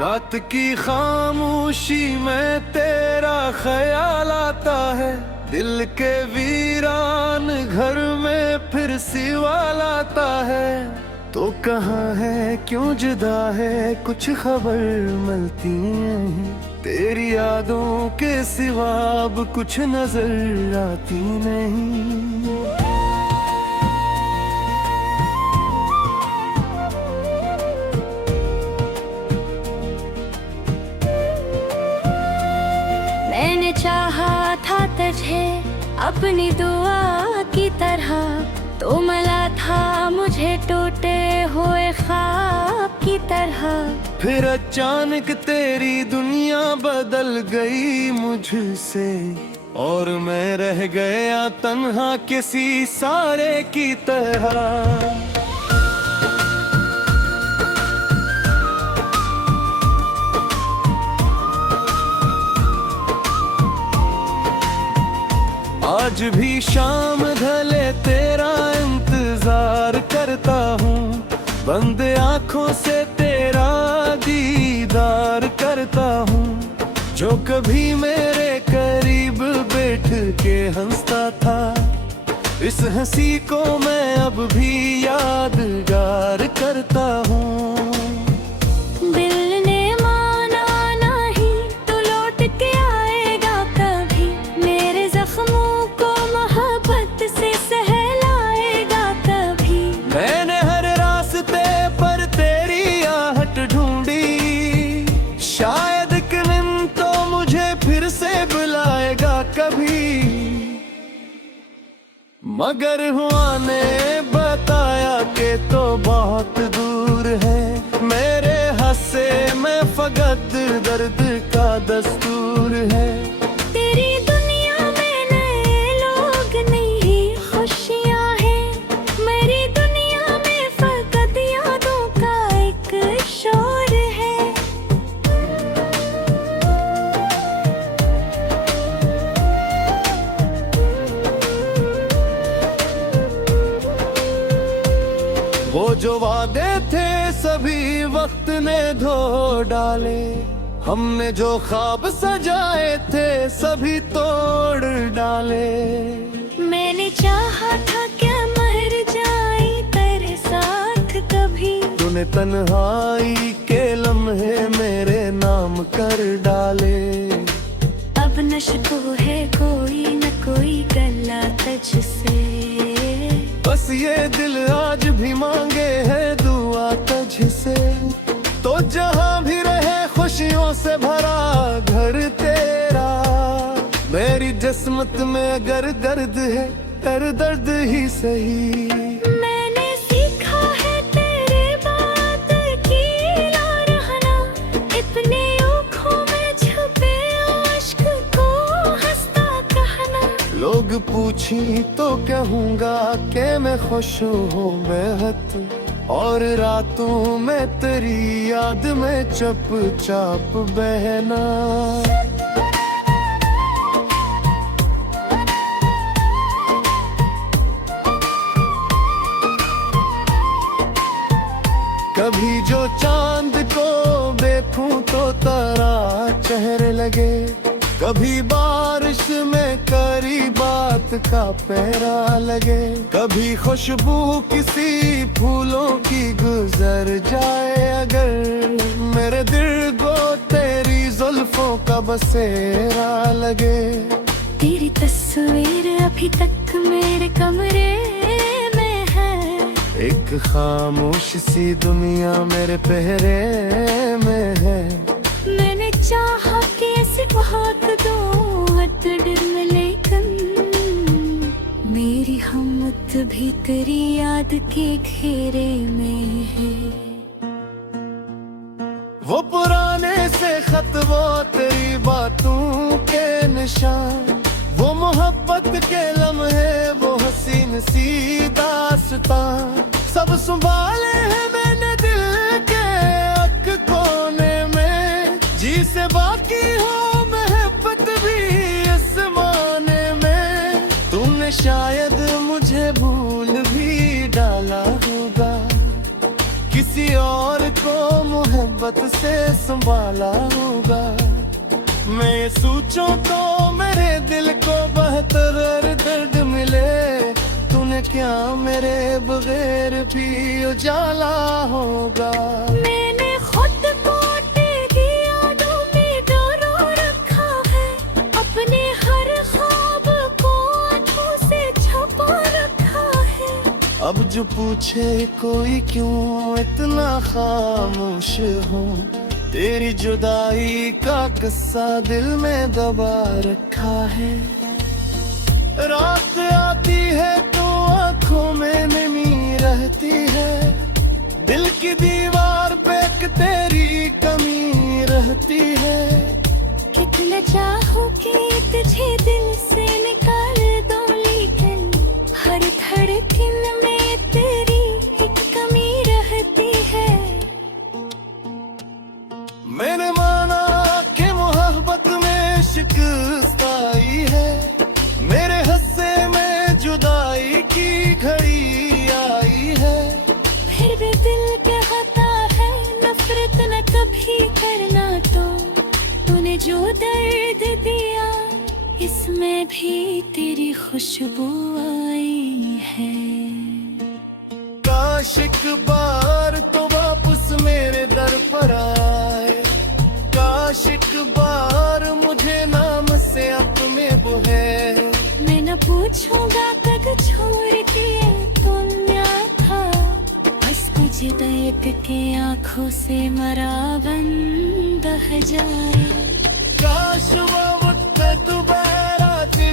रात की खामोशी में तेरा ख्याल आता है, दिल के वीरान घर में फिर सिवाल आता है। तो कहाँ है, क्यों जुदा है, कुछ खबर मिलती नहीं। तेरी यादों के सिवा अब कुछ नजर आती नहीं। मैंने चाहा था तुझे अपनी दुआ की तरह, तो मिला था मुझे टूटे हुए ख्वाब की तरह। फिर अचानक तेरी दुनिया बदल गई मुझसे, और मैं रह गया तन्हा किसी सारे की तरह। आज भी शाम ढले तेरा इंतजार करता हूँ, बंद आँखों से तेरा दीदार करता हूँ। जो कभी मेरे करीब बैठ के हंसता था, इस हंसी को मैं अब भी यादगार करता हूँ। शायद एक दिन तो मुझे फिर से बुलाएगा कभी, मगर हुआ ने बताया कि तो बहुत दूर है। मेरे हंसे में फकत दर्द का दस्तूर है। तेरी दुनिया में नए लोग नहीं खुशियाँ हैं, मेरी दुनिया में फकत यादों का एक शोर है। वो जो वादे थे सभी वक्त ने धो डाले, हमने जो ख्वाब सजाए थे सभी तोड़ डाले। मैंने चाहा था क्या मर जाए तेरे साथ कभी, तूने तन्हाई के लम्हे मेरे नाम कर डाले। अब नशको है कोई न कोई गला तुझसे, बस ये दिल आज भी मांगे है दुआ तुझसे। तो जहाँ भी रहे खुशियों से भरा घर तेरा, मेरी जिस्मत में अगर दर्द है कर दर्द ही सही। मैंने सीखा है तेरे बात की ला रहना, इतनी आँखों में छुपे आश्क को हंसता कहना। लोग पूछी तो कहूँगा कि मैं खुश हूँ बेहद, और रातों में तेरी याद में चुपचाप बहना। कभी जो चांद को देखूं तो तारा चेहरे लगे, कभी बारिश में करी बात का पहरा लगे। कभी खुशबू किसी फूलों की गुजर जाए अगर, मेरे दिल को तेरी जुल्फों का बसेरा लगे। तेरी तस्वीर अभी तक मेरे कमरे में है, एक खामोश सी दुनिया मेरे पहरे में है। मैंने चाहा कि ऐसे बहुत दो लेकिन मेरी हिम्मत भी तेरी याद के घेरे में है। वो पुराने से खत, वो तेरी बातों के निशान, वो मोहब्बत के लम्हे, वो हसीन सी दास्तां, सब संभाले हैं मैंने दिल के एक कोने में। जी से बाकी हो मोहब्बत भी इस माने में, तुमने शायद मुझे भूल भी डाला होगा, किसी और को मोहब्बत मोहब्बत से संभाला होगा। मैं ये सोचूं तो मेरे दिल को बेहतर दर्द मिले। तूने क्या मेरे बगैर भी उजाला होगा। मैंने खुद को तेरी यादों में डरो रखा है, अपने हर ख्वाब को आंखों से छुपा रखा है। अब जो पूछे कोई क्यों इतना खामोश हो, तेरी जुदाई का किस्सा दिल में दबा रखा है। रात आती है तो आंखों में नमी रहती है, दिल की दीवार पे एक तेरी कमी रहती है। कितना चाहूं कि तुझे दिल से निकाल दूं, लेकिन हर धड़कन में तेरी एक कमी रहती है। मैंने माना कि मोहब्बत में शिकस्त आई है, मेरे हस्से में जुदाई की घड़ी आई है। फिर भी दिल कहता है नफरत न कभी करना, तो तूने जो दर्द दिया इसमें भी तेरी खुशबू आई है। काश एक बार तो वापस मेरे दर पर आए, काश एक बार मुझे नाम से अपने बुहे। मैं न पूछूंगा कब छोड़ दिए दुनिया था, बस कुछ दर्द के आंखों से मरा बन बह जाए। काश वो वक्त दोबारा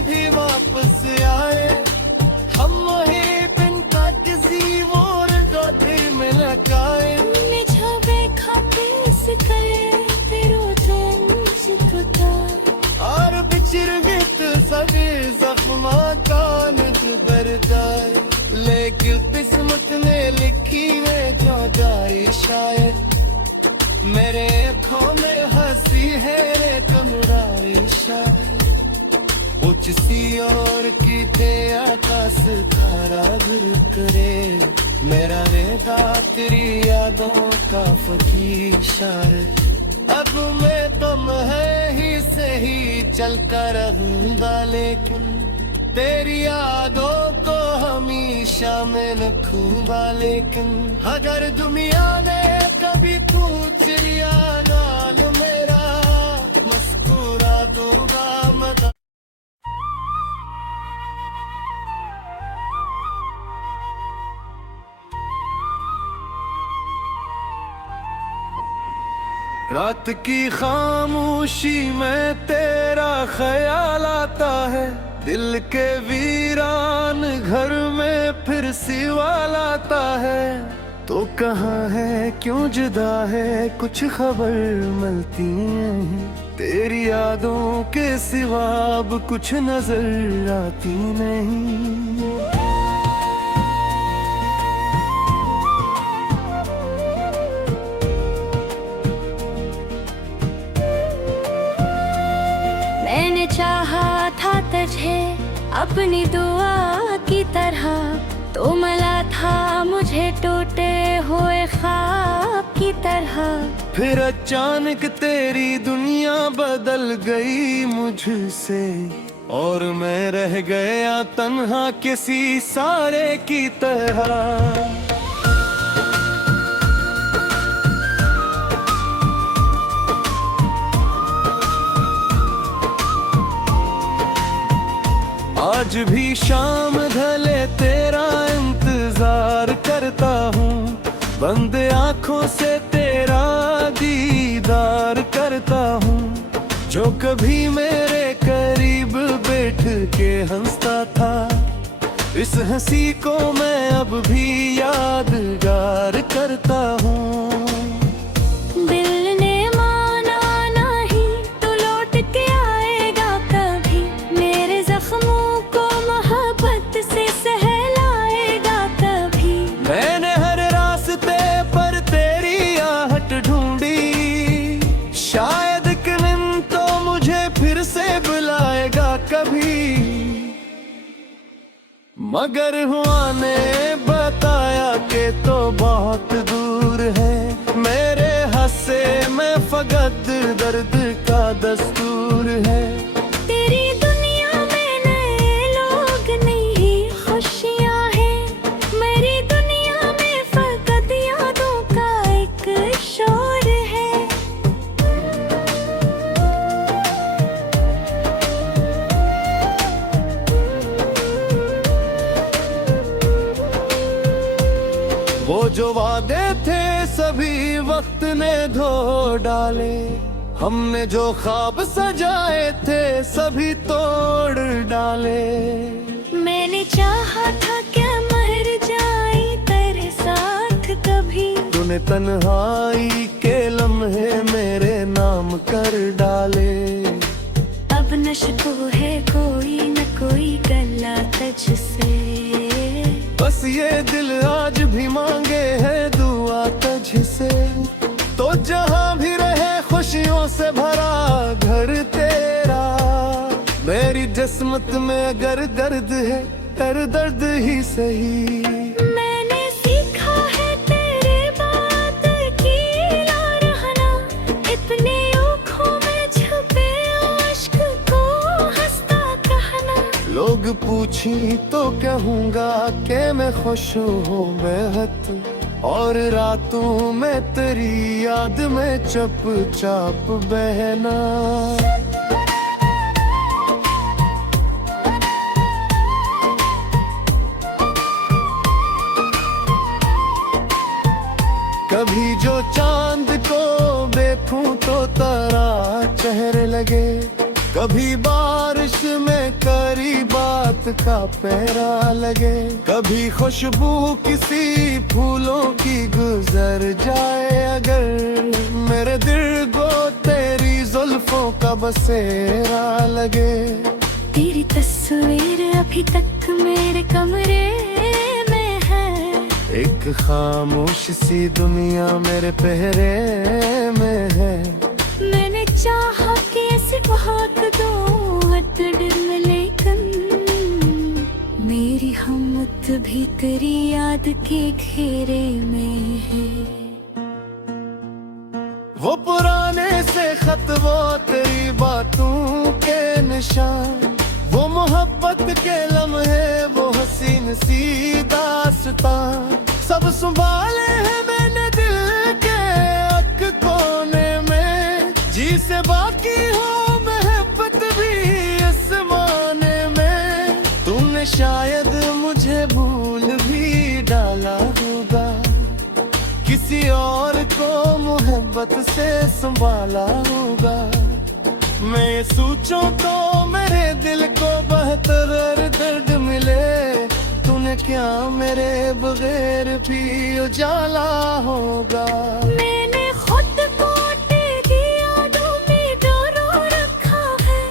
भी वापस आए, हम वही दिन का किसी और गाते में लगाए। मैं जो देखा किस कर तेरो तुझको और बिछड़ गीत सभी जख्मा का नजर जाए, लेकिन किस्मत ने लिखी में जो जाए शायद। मेरे आँखों में हंसी है रे कमराई शायद, कुछ सी और की थे आकाश धारा गुर करे। मेरा रेता तेरी यादों का फकीर शायद, अब मैं तुम है ही सही चलता रहूंगा, लेकिन तेरी यादों को हमेशा मैं रखूंगा। लेकिन अगर दुनिया ने कभी पूछ लिया नाल मेरा, मुस्कुरा दूंगा मैं। रात की खामोशी में तेरा ख्याल आता है, दिल के वीरान घर में फिर सिवाल आता है। तो कहाँ है क्यों जुदा है कुछ खबर मिलती नहीं, तेरी यादों के सिवा अब कुछ नजर आती नहीं। मैंने चाहा था तुझे अपनी दुआ की तरह, तो मला था मुझे टूटे हुए ख्वाब की तरह। फिर अचानक तेरी दुनिया बदल गई मुझसे, और मैं रह गया तन्हा किसी सारे की तरह। आज भी शाम ढले तेरा इंतजार करता हूँ, बंद आँखों से तेरा दीदार करता हूँ। जो कभी मेरे करीब बैठ के हंसता था, इस हंसी को मैं अब भी यादगार करता हूँ। मगर हुआ ने बताया कि तो बहुत दूर है, मेरे हंस से मैं फकत दर्द का दस्तूर है। तेरी दुनिया में नए लोग नहीं खुशियाँ हैं, मेरी दुनिया में फकत यादों का एक शोर है। वो जो वादे थे सभी वक्त ने धो डाले, हमने जो ख्वाब सजाए थे सभी तोड़ डाले। मैंने चाहा था क्या मर जाए तेरे साथ कभी, तूने तन्हाई के लम्हे मेरे नाम कर डाले। अब नशको है कोई न कोई गला तुझसे, बस ये दिल आज भी मांगे है दुआ तुझसे। तो जहाँ भी रहे खुशियों से भरा घर तेरा, मेरी जिस्मत में अगर दर्द है कर दर्द ही सही। मैंने सीखा है तेरे बात की ला रहना, इतने आँखों में छुपे अश्क को हंसता कहना। लोग पूछी तो कहूँगा कि मैं खुश हूँ बेहद, और रातों में तेरी याद में चुपचाप बहना। कभी जो चांद को देखूं तो तारा चेहरे लगे, कभी बारिश में करी बात का पहरा लगे, कभी खुशबू किसी फूलों की गुजर जाए अगर, मेरे दिल को तेरी जुल्फों का बसेरा लगे। तेरी तस्वीर अभी तक मेरे कमरे में है, एक खामोश सी दुनिया मेरे पहरे में है। मैंने चाहा कि ऐसे बहुत दो लेकिन मेरी हिम्मत भी तेरी याद के घेरे में है। वो पुराने से खत, वो तेरी बातों के निशान, वो मोहब्बत के लम्हे, वो हसीन सी दास्तां, सब संभाले हैं मैंने दिल के अक कोने में। जी से बाकी हो मोहब्बत भी इस माने में, तुमने शायद मुझे भूल भी डाला होगा, किसी और को मोहब्बत से संभाला होगा। मैं सोचूं तो मेरे दिल को बेहतर दर्द मिले, तूने क्या मेरे बगैर भी उजाला होगा। मैंने खुद को तेरी यादों में डरो रखा है,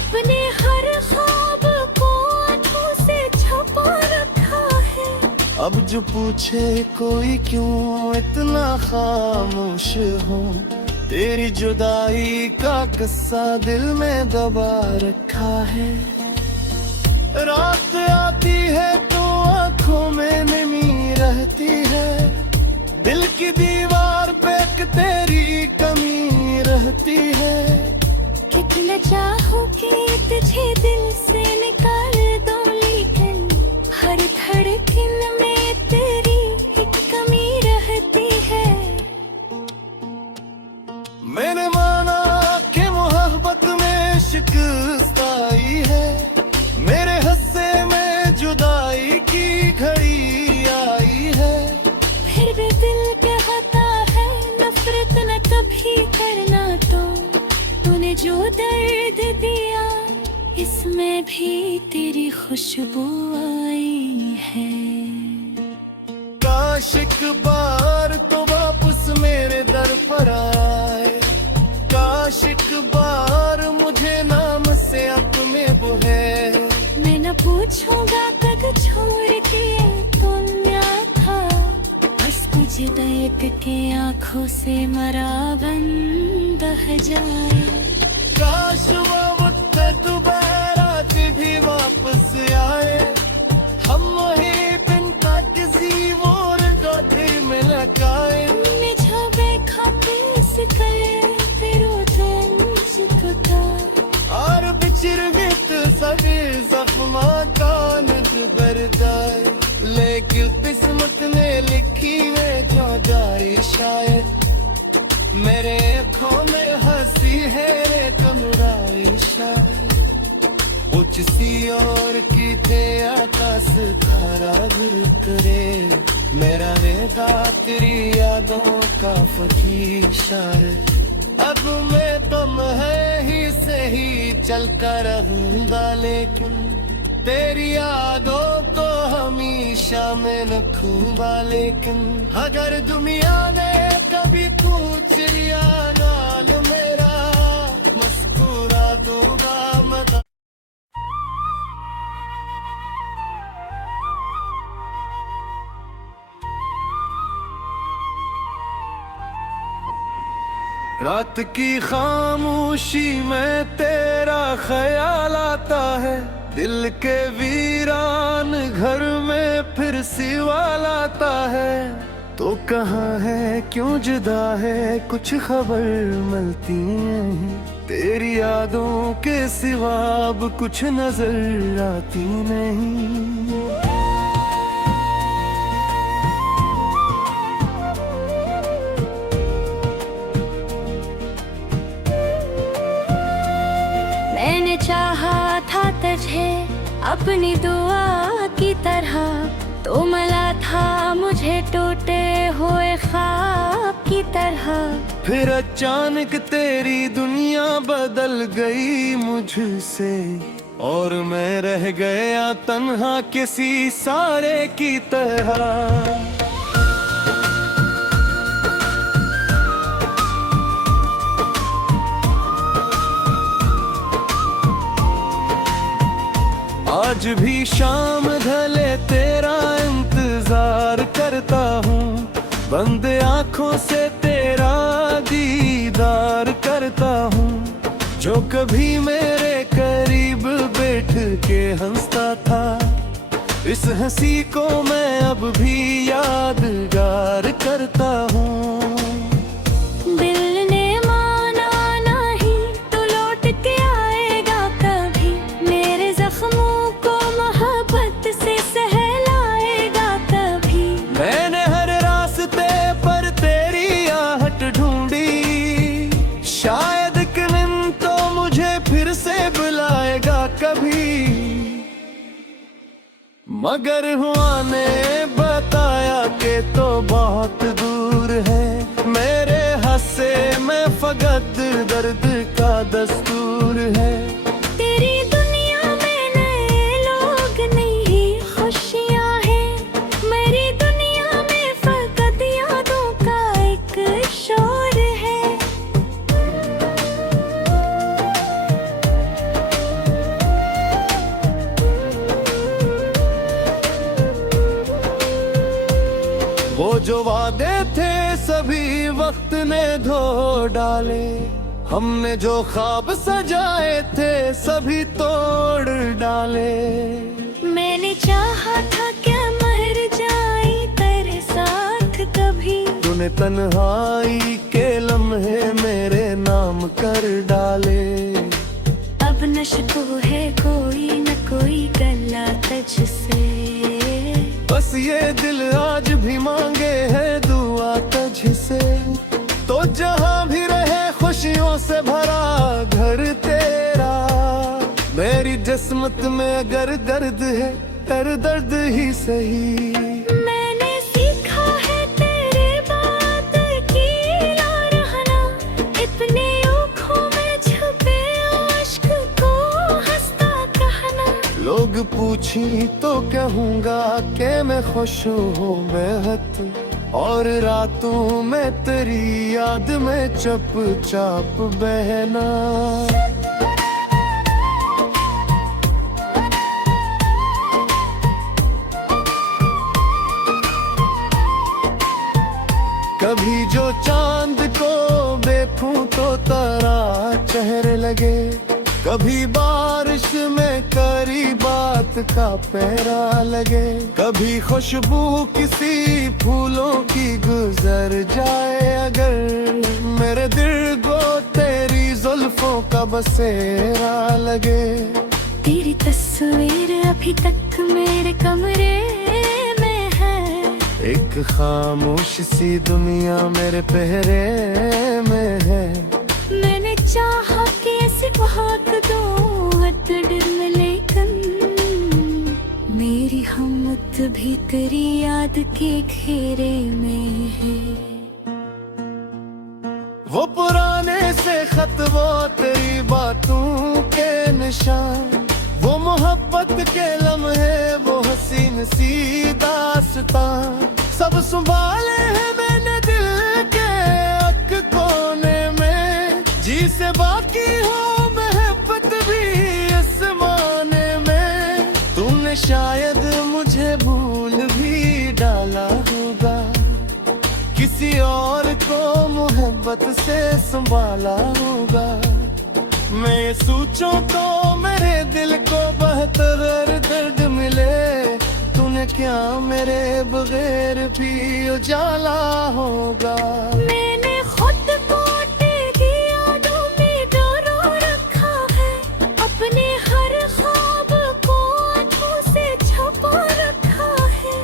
अपने हर ख्वाब को आँखों से छुपा रखा है। अब जो पूछे कोई क्यों इतना खामोश हो, तेरी जुदाई का किस्सा दिल में दबा रखा है। रात आती है तो आंखों में नमी रहती है, दिल की दीवार पे एक तेरी कमी रहती है। कितना चाहूं कि तुझे दिल से निकाल दूं, लेकिन हर धड़कन में तेरी एक कमी रहती है। मैंने माना कि मोहब्बत में शिकस्त आई है, मेरे हस्से में जुदाई की घड़ी आई है। फिर भी दिल कहता है नफरत न कभी करना, तो तूने जो दर्द दिया इसमें भी तेरी खुशबू आई है। काश एक बार तो वापस मेरे दर पर आए, काश एक बार मुझे नाम से अपने बुहे। मैं न पूछूंगा कब छोड़ के दुनिया था, बस मुझे देख के आंखों से मरा बन बह जाए। काश वो वक्त दोबारा भी वापस आए, हम वही बिन का किसी और गाठी में लगाए। मैं जो बेखौफ से सजे जख्मा का नजर जाए, लेकिन किस्मत ने लिखी वे जो जाए शायद। मेरे आँखों में हंसी है रे कमराए शायद, कुछ सी और की थे आकाश धारा गुर करे, मेरा रेता तेरी यादों का फकीर शायद। अब मैं तुम है ही सही चलता रहूंगा, लेकिन तेरी यादों को हमेशा मैं रखूंगा। लेकिन अगर दुनिया ने कभी पूछ लिया नाल मेरा, मुस्कुरा दूंगा मैं। रात की खामोशी में तेरा ख्याल आता है, दिल के वीरान घर में फिर सिवाल आता है। तो कहाँ है क्यों जुदा है कुछ खबर मिलती नहीं, तेरी यादों के सिवा अब कुछ नजर आती नहीं। मैंने चाहा था तुझे अपनी दुआ की तरह, तो मिला था मुझे टूटे हुए ख्वाब की तरह। फिर अचानक तेरी दुनिया बदल गई मुझसे, और मैं रह गया तन्हा किसी सारे की तरह। आज भी शाम ढले तेरा इंतजार करता हूँ, बंद आँखों से तेरा दीदार करता हूँ। जो कभी मेरे करीब बैठ के हंसता था, इस हंसी को मैं अब भी यादगार करता हूँ। शायद एक दिन तो मुझे फिर से बुलाएगा कभी, मगर हुआ ने बताया कि तो बहुत दूर है। मेरे हंसे में फकत दर्द का दस्तूर है। तेरी दुनिया में नए लोग नहीं खुशियाँ हैं, मेरी दुनिया में फकत यादों का एक शोर है। वो जो वादे थे सभी वक्त ने धो डाले, हमने जो ख्वाब सजाए थे सभी तोड़ डाले। मैंने चाहा था क्या मर जाए तेरे साथ कभी, तूने तन्हाई के लम्हे मेरे नाम कर डाले। अब नशको है कोई न कोई गला तुझसे, बस ये दिल आज भी मांगे है दुआ तुझसे। तो जहाँ भी रहे खुशियों से भरा घर तेरा, मेरी जिस्मत में अगर दर्द है तर दर्द ही सही। मैंने सीखा है तेरे बात की ला रहना, इतने आँखों में छुपे आश्क को हंसता कहना। लोग पूछी तो कहूँगा कि मैं खुश हूँ बेहद, और रातों में तेरी याद में चुपचाप बहना। कभी जो चांद को देखूं तो तारा चेहरे लगे, कभी बारिश में करी बात का पहरा लगे, कभी खुशबू किसी फूलों की गुजर जाए अगर, मेरे दिल को तेरी जुल्फों का बसेरा लगे। तेरी तस्वीर अभी तक मेरे कमरे में है। एक खामोश सी दुनिया मेरे पहरे में है। मैंने चाहा कि ऐसे भाग दो दिल में, लेकिन मेरी हिम्मत भी तेरी याद के घेरे में है। वो पुराने से खत, वो तेरी बातों के निशान, वो मोहब्बत के लम्हे, वो हसीन सी दास्तां, सब संभाले हैं मैंने दिल के अक कोने में। जी से बाकी हो मोहब्बत भी इस माने में। तुमने शायद मुझे भूल भी डाला होगा, किसी और को मोहब्बत से संभाला होगा। मैं सोचूं तो मेरे दिल को बहतर दर्द मिले। तूने क्या मेरे बगैर भी उजाला होगा। मैंने खुद को तेरी यादों में डरो रखा है, अपने हर ख्वाब को आंखों से छुपा रखा है।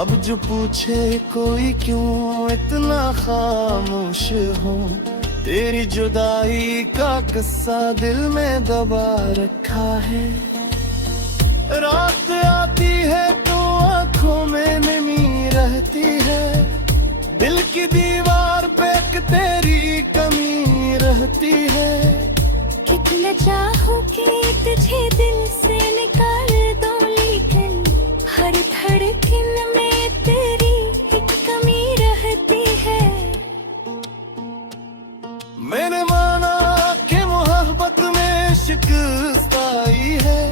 अब जो पूछे कोई क्यों इतना खामोश हो, तेरी जुदाई का किस्सा दिल में दबा रखा है। रात आती है तो आंखों में नमी रहती है, दिल की दीवार पे एक तेरी कमी रहती है। कितना चाहूं कि तुझे दिल से निकाल दूं, लेकिन हर धड़कन में तेरी एक कमी रहती है। मैंने माना कि मोहब्बत में शिकस्त आई है,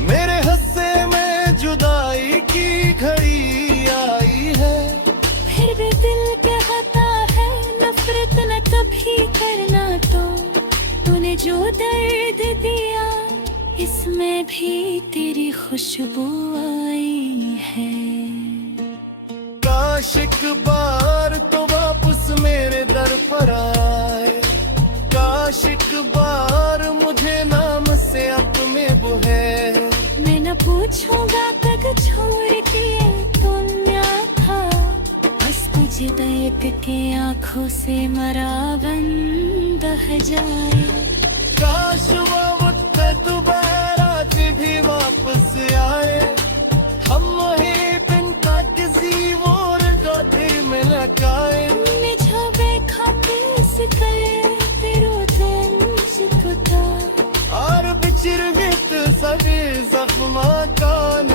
मेरे हस्से में जुदाई की घड़ी आई है। फिर भी दिल कहता है नफरत न कभी करना, तो तूने जो दर्द दिया इसमें भी तेरी खुशबू आई है। काश एक बार तो वापस मेरे दर पर आए, काश एक बार मुझे नाम से अपने बुहे। मैं न पूछूंगा कब छोड़ के दुनिया था, बस मुझे देख के आंखों से मरा बन बह जाए। काश वो वक्त दोबारा भी वापस आए, हम वही दिन का किसी और गाथे में लगाए। मैं जो देखा किस कर तेरो दिल टूटा, और बिछड़ गए सभी जख्मा कान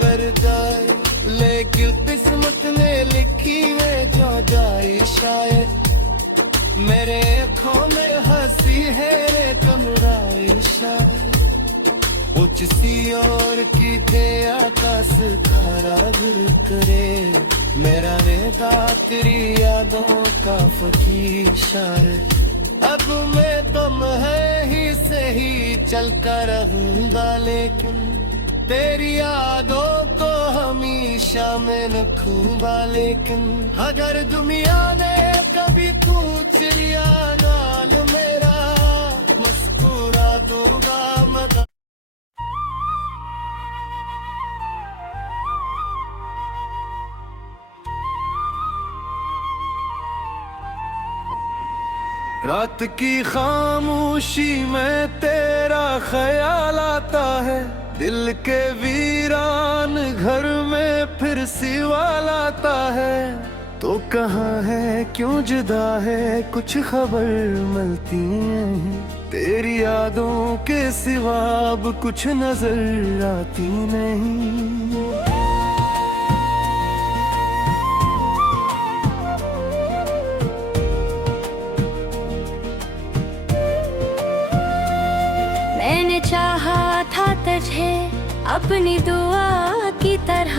भर जाए। लेकिन किस्मत ने लिखी है जो जाए शायद, मेरे आँखों में हंसी है रे कमराए शायद। उच्च सी और की थे आकाश खारा घुर करे, मेरा रेता तेरी यादों का फकीर शायद। अब मैं तुम है ही सही चल कर रहूंगा, लेकिन तेरी यादों को हमेशा मैं रखूंगा। लेकिन अगर दुनिया ने कभी पूछ लिया गाल मेरा, मुस्कुरा दूंगा मैं। रात की खामोशी में तेरा ख्याल आता है, दिल के वीरान घर में फिर सिवाल आता है। तो कहाँ है क्यों जुदा है कुछ खबर मिलती नहीं, तेरी यादों के सिवा अब कुछ नजर आती नहीं। मैंने चाहा था तुझे अपनी दुआ की तरह,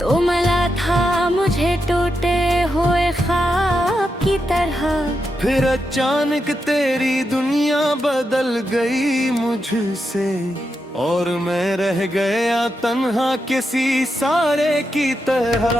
तो मिला था मुझे टूटे हुए ख्वाब की तरह। फिर अचानक तेरी दुनिया बदल गई मुझसे, और मैं रह गया तन्हा किसी सारे की तरह।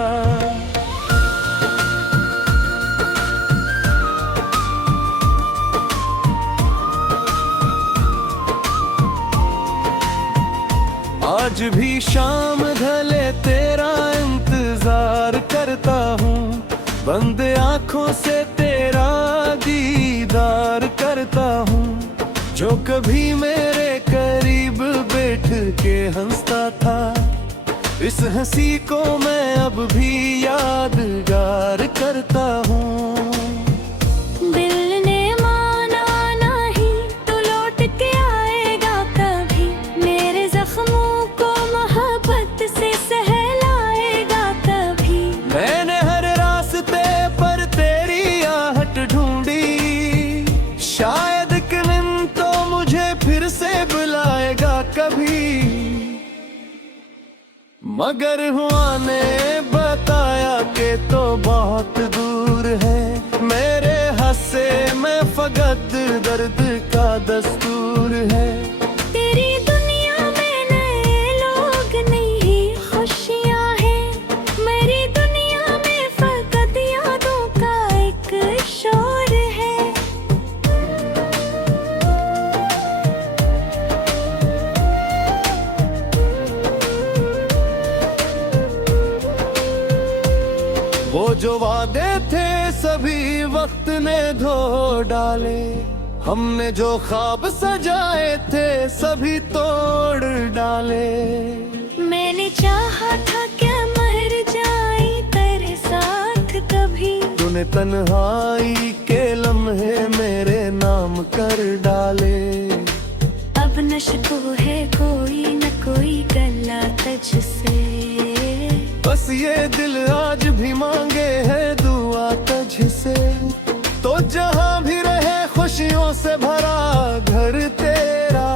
आज भी शाम ढले तेरा इंतजार करता हूँ, बंद आँखों से तेरा दीदार करता हूँ। जो कभी मेरे करीब बैठ के हंसता था, इस हंसी को मैं अब भी यादगार करता हूँ। दिल ने माना नहीं तो लौट के आएगा कभी, मेरे जख्मों को मोहब्बत से सहलाएगा कभी। मैंने हर रास्ते पर तेरी आहट ढूंढी, शायद एक दिन तो मुझे फिर से बुलाएगा कभी। मगर हुआ ने बताया कि तो बहुत दूर है, मेरे हंसे में फकत दर्द का दस्तूर है। तेरी दुनिया में नए लोग नहीं खुशियाँ हैं, मेरी दुनिया में फकत यादों का एक शोर है। वो जो वादे थे सभी वक्त ने धो डाले, हमने जो ख्वाब सजाए थे सभी तोड़ डाले। मैंने चाहा था क्या मर जाए तेरे साथ कभी, तूने तन्हाई के लम्हे मेरे नाम कर डाले। अब नशको है कोई न कोई गला तुझसे, बस ये दिल आज भी मांगे है दुआ तुझसे। तो जहाँ भी रहे खुशियों से भरा घर तेरा,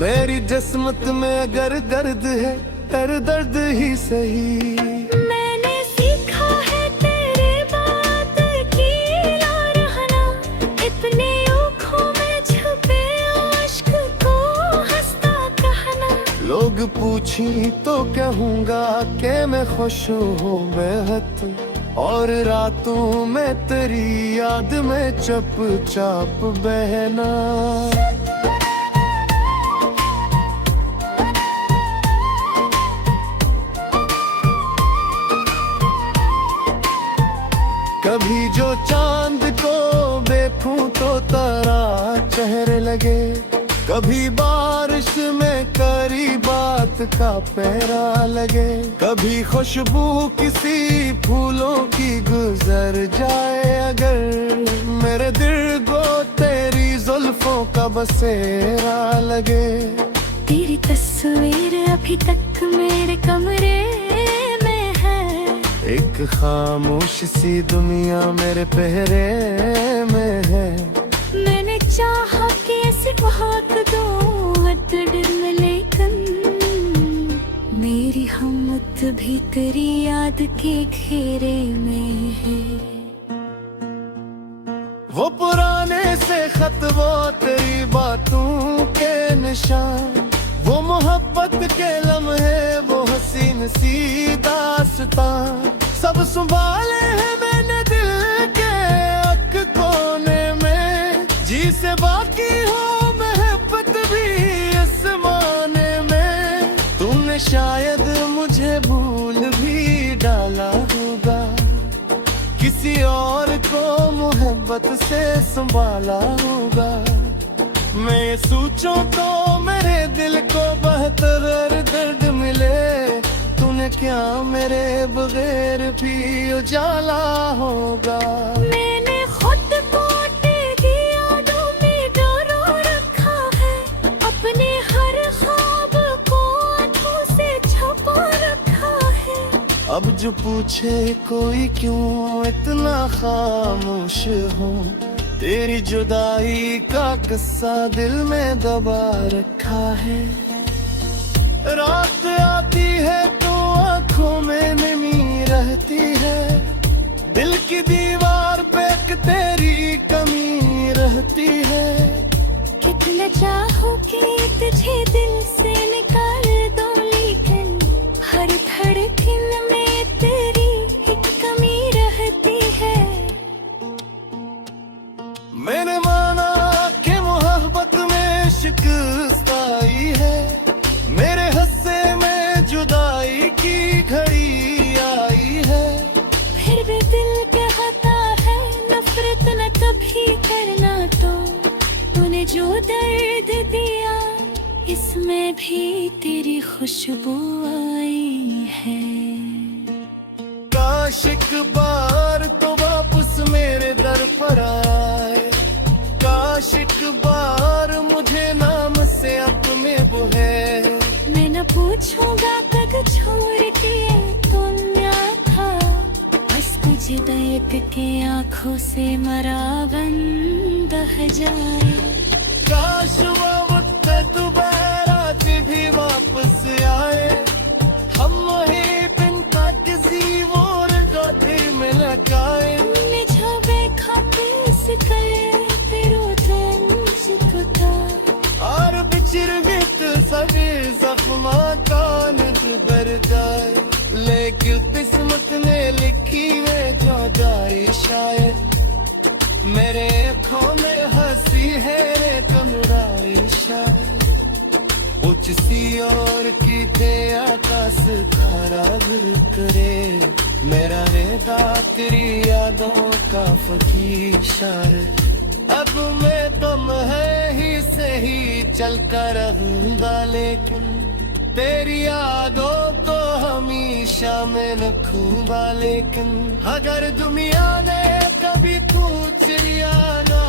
मेरी जिस्मत में अगर दर्द है तर दर्द ही सही। मैंने सीखा है तेरे बात की ला रहना, इतने आँखों में छुपे आश्क को हंसता कहना। लोग पूछी तो कहूँगा कि मैं खुश हूँ बेहद, और रातों में तेरी याद में चुपचाप बहना। कभी जो चांद को देखूं तो तारा चेहरे लगे, कभी बारिश में करी बात का पहरा लगे। कभी खुशबू किसी फूलों की गुजर जाए अगर, मेरे दिल को तेरी जुल्फों का बसेरा लगे। तेरी तस्वीर अभी तक मेरे कमरे में है, एक खामोश सी दुनिया मेरे पहरे में है। मैंने चाहा कि ऐसे बहुत दो में, लेकिन मेरी हिम्मत भी तेरी याद के घेरे में है। वो पुराने से खत, वो तेरी बातों के निशान, वो मोहब्बत के लम्हे, वो हसीन सी दास्तां, सब संभाले हैं मैंने दिल के एक कोने में। जी से बाकी हो मोहब्बत भी इस माने में, तुमने शायद मुझे भूल भी डाला होगा, किसी और को मोहब्बत से संभाला होगा। मैं सोचूं तो मेरे दिल को बेहतर दर्द मिले, तूने क्या मेरे बगैर भी उजाला होगा। मैंने खुद को तेरी यादों में डरो रखा है, अपने हर ख्वाब को आँखों से छुपा रखा है। अब जो पूछे कोई क्यों इतना खामोश हूँ, तेरी जुदाई का किस्सा दिल में दबा रखा है। रात आती है तो आँखों में नमी रहती है, दिल की दीवार पे एक तेरी कमी रहती है। कितना चाहूं कि तुझे दिल से निकाल दूं, लेकिन हर धड़कन में तेरी एक कमी रहती है। मैंने माना कि मोहब्बत में शिकस्त आई है, में भी तेरी खुशबू आई है। काश एक बार तो वापस मेरे दर पर आए, काश एक बार मुझे नाम से अपने बुहे। मैं न पूछूंगा कब छोड़ के दुनिया था, बस मुझे देख के आंखों से मरावन बह जाए। काश वो वक्त दोबारा भी वापस आए, हम वही बिन का किसी और गाते में लटाए। मुझे बेखातिस कर तेरो तुझको और बिछड़ वित सभी जख्मा कान बर जाए, लेकिन किस्मत ने लिखी वे जो जाए शायद। मेरे आँखों में हंसी है रे कमराई शायद, उच्च सी और की थे आकाश खारा गुर करे। मेरा रेता तेरी यादों का फकीर शायद, अब मैं तुम है ही सही चल कर रहूंगा, लेकिन तेरी यादों को हमेशा मैं रखूंगा। लेकिन अगर दुनिया ने कभी कुछ रिया ना